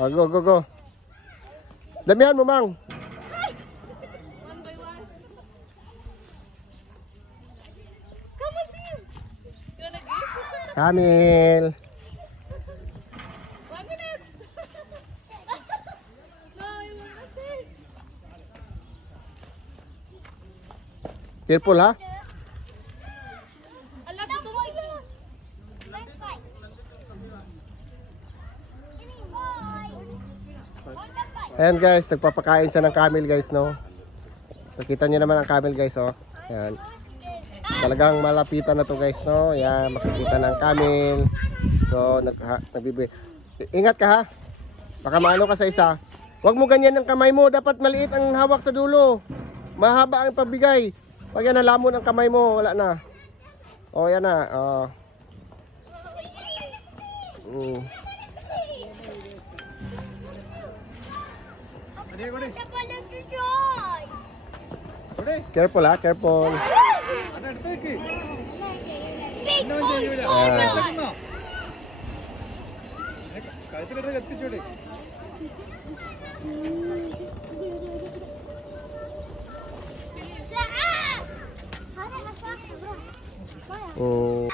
Oh, go, go, go. Damihan mo, Mang. One by one. Come on, see. You wanna go? Camille. 1 minute. No, you wanna see. Careful, ha? Alam ko mo ito. Ayan guys, nagpapakain siya ng camel guys, no? Nakita niyo naman ang camel guys, oh. Ayan. Talagang malapitan na to guys, no? Ayan, makikita ng camel. So, nagbibigay. Ingat ka ha. Baka maano ka sa isa. Huwag mo ganyan ang kamay mo. Dapat maliit ang hawak sa dulo. Mahaba ang pabigay. Pag yan nalamon ang kamay mo, wala na. Oh, yan na. Oh. Careful ha, careful. Oh.